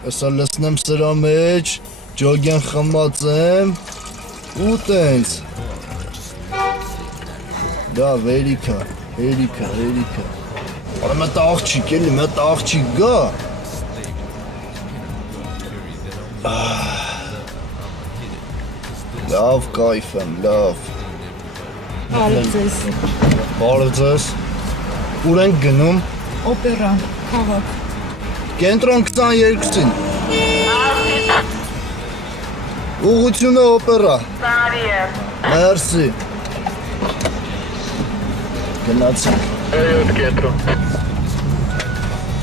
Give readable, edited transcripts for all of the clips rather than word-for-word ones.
Հեսա լսնեմ սրա մեջ, ջոգեն խմած եմ, ու տենց։ Դա վերիքա, հերիքա։ Արա մետ աղջիկ էլի, մետ աղջիկ գա։ Լավ կայֆ եմ, լավ։ Բարև ձեզ։ Բարև ձեզ։ Ուր ենք գնում։ Օպերա, քաղաք։ Կենտրոն 22-ին։ Ուղղությունը օպերա։ Բարի է։ Մերսի։ Գնացինք։ Այո, կենտրոն։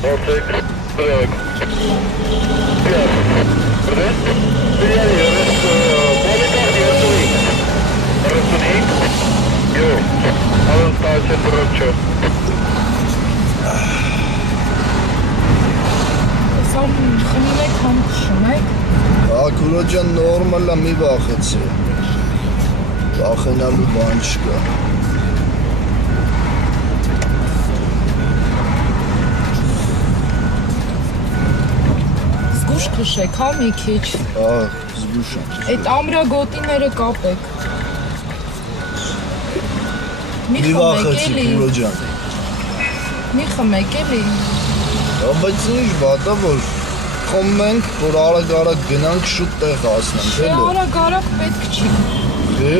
Ոցեք, բրակ։ Խմում եք, համ քշում եք։ Քուրո ջան նորմալ է, մի վախեցի։ Վախենալու բան չկա։ Զգուշ քշեք, հա մի քիչ։ Զգուշ եմ։ Այդ ամրագոտիները կապեք։ Մի Մի խմեք վախեցի, էլի։ քուրո ջան։ Մի խմեք էլի։ Բայց ինչ վատա որ խմում ենք, որ արագ գնանք շուտ տեղ հասնենք, Չէ, էլի։ արագ պետք չի։ Դե,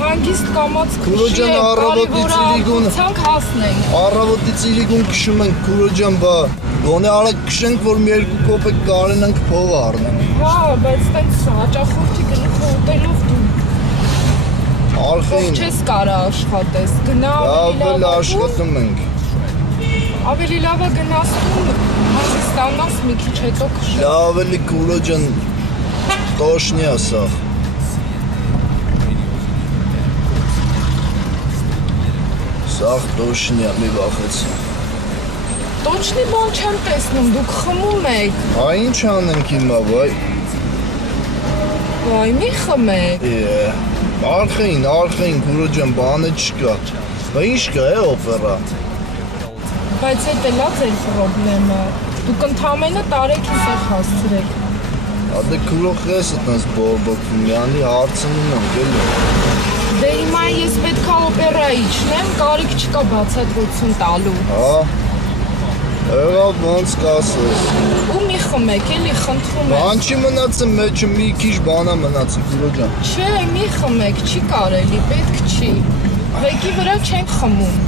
Հանգիստ կամաց Քուրո ջան, առավոտից իրիկուն։ Ցանկ հասնենք։ Առավոտից իրիկուն քշում ենք, քուրո ջան, բա գոնե արագ քշենք, որ մի երկու կոպեկ կարենանք փող առնենք։ Հա, բայց տենց հաճախորդի գլուխը ուտելով դու Արխին, չես կարա աշխատես, գնա լավ աշխատում ենք։ ավելի լավ է գնաս տուն, հանգստանաս մի քիչ հետո քշես։ Լավ էլի քուրո ջան, տոշնի է սաղ։ Սաղ տոշնի է, մի վախեցի։ Տոչնի բան չեմ տեսնում, դուք խմում եք։ Ինչ անենք հիմա, վայ։ Վայ, մի խմեք։ Արխին, քուրո ջան, բանը չկա։ Բա ինչ կա է օպերա։ Բայց էդ էլա ձեր պրոբլեմը։ Դուք ընդամենը տարեքին սեղ հասցրեք։ Ադե քուրո խես այդպես բորբոքվում, միանի հարցնում ենք, էլի։ Դե հիմա ես պետքա օպերայի իջնեմ, կարիք չկա բացատրություն տալու։ Հա։ Եղավ ոնց կասես։ Ու մի խմեք, էլի խնդրում եմ։ Բան չի մնացել մեջը, մի քիչ բանա մնացել, քուրո ջան։ Չէ, մի խմեք, չի կարելի, պետք չի։ Վեկի վրա չենք խմում։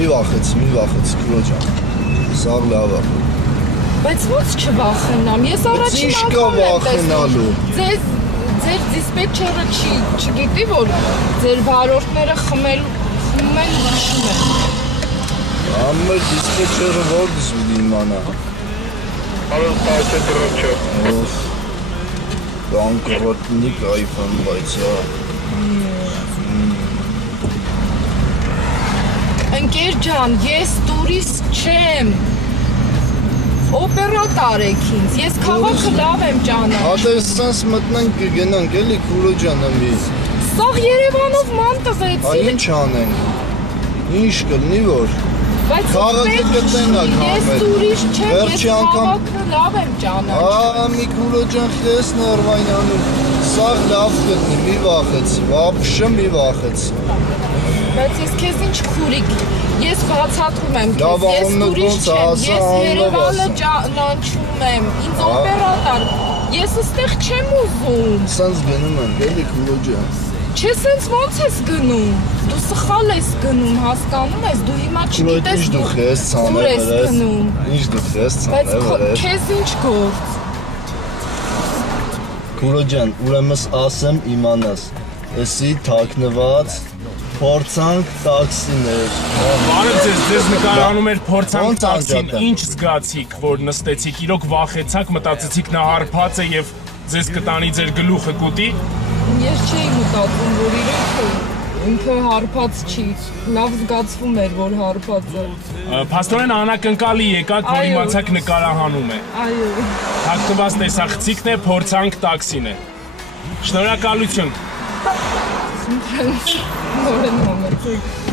Մի վախեցի, քուրո ջան։ Սաղ լավ է։ Բայց ոնց չվախենամ, ես առաջին Ինչ կա վախենալու։ Ձեր դիսպեչերը չգիտի, որ ձեր վարորդները խմում են ու քշում են։ Ամեր դիսպեչերը որդս ուդի իմանա։ Օֆ, բանկրոտնի կայֆ եմ, բայց հա։ Ընկեր ջան, ես տուրիստ չեմ։ Օպերա տարեք ինձ, ես քաղաքը լավ եմ ճանաչում։ Հատե սենց մտնենք կգնանք, էլի քուրո ջան ամի։ Սաղ Երևանով ման Հա տվեցի։ ինչ անենք։ Ինչ կլինի որ։ Բայց Քաղաքը կտնենք ես համել։ տուրիստ չեմ, ես Վերջի անգամ քաղաքը լավ եմ ճանաչում։ մի քուրո ջան խես նորվայնանում։ Սաղ լավ կտնի, մի վախեցի, վապշը մի վախեցի։ Բայց ես քեզ ինչ քուրիկ, ես բացատրում եմ Լավ, քեզ, ես անունը տուրիստ ոնց չեմ, ասա, ես անունով Երևանը ասա։ ճանաչում եմ, ինձ օպերա տար, ես այստեղ չեմ ուզում։ Սենց գնում ենք, էլի քուրո ջան։ Չէ, սենց ոնց ես գնում, դու սխալ ես գնում, հասկանում ես, դու հիմա չգիտես Ինչ դու խես ուր ես գնում, Ինչ դու խես բայց ցանել քեզ ինչ գործ։ Քուրո ջան, ուրեմն ասեմ իմանաս։ Էսի թաքնված փորձանք տաքսիներ։ Բարև ձեզ, ձեզ նկարանում էր փորձանք Ոնց տաքսին, անջատեմ։ ինչ զգացիք, որ նստեցիք, իրոք վախեցաք, մտածեցիք նա հարբած է եւ ձեզ կտանի ձեր գլուխը կուտի։ Ես չէի մտածում, որ ինքը հարբած չի, լավ զգացվում էր, որ հարբած է։ Փաստորեն անակնկալի եկաք, որ Այո։ իմացաք նկարահանում է։ Այո։ Թաքնված տեսախցիկն է, փորձանք տաքսին է։ Շնորհակալություն։ Նորեն համեցեք։